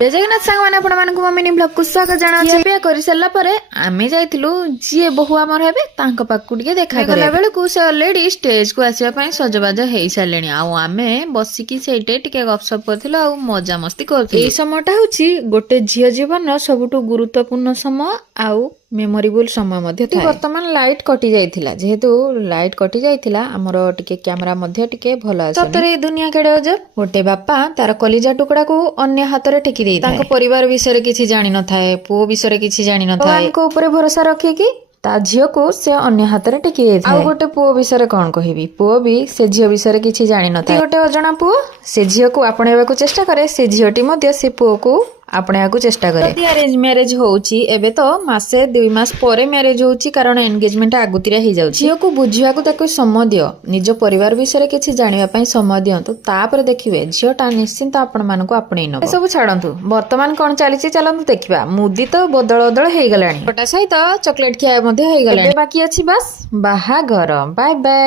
जय जगन्नाथ सांग मैंने आपण मिनी ब्लॉग को स्वागत जनाया कर सारा पर आम जाइलु जी बहु आमर हे पाखु टे देखा गला बेलू से अलरेडी स्टेज को आसवाई सजबाज हो सारे आम बसिकी से गपसप कर मजा मस्ती कर समयटा हूँ गोटे झील जीवन सबुठ गुरुत्वपूर्ण समय आउ मेमोरेबल समय वर्तमान लाइट कटि जाइथिला जेहेतु लाइट कटि जाइथिला हमर टिके कैमरा मध्ये टिके भलो आसे सतरे दुनिया केडे अजब गोटे बापा तार कलिजा टुकड़ा को अन्य हाथ रे टेकी देई ताको परिवार विषय किछि जानि न थाए पो विषय किछि जानि न थाए को ऊपर भरोसा रखी कि ता झियो को से अन्य हाथ रे टेकी देई आ गोटे पो विषय कोन कहिबी पो भी से झियो विषय किछि जानि न थाए गोटे अजणा पो से झियो को आपणेबा को चेष्टा करे से झियोटी मध्ये से पो को आपणे को चेष्टा करे अरेंज मैरिज होउची एबे तो मासे 2 मास परे मैरिज होउची कारण एंगेजमेंट आगुतिरा ही जाउची झियो को बुझिया को ताको समय दियो निज परिवार विषय किछि जानिबा पई समय दियंतु तापर देखिबे झियोटा निश्चिंत आपण मानको आपणे न सब छाडंतु वर्तमान कोन चालिची चलंतु देखिबा मुदी तो बदल बदल हे गलानी छोटा सहित चॉकलेट खिया मध्ये हे गलानी बाकी अछि बस बाहाघर बाय बाय।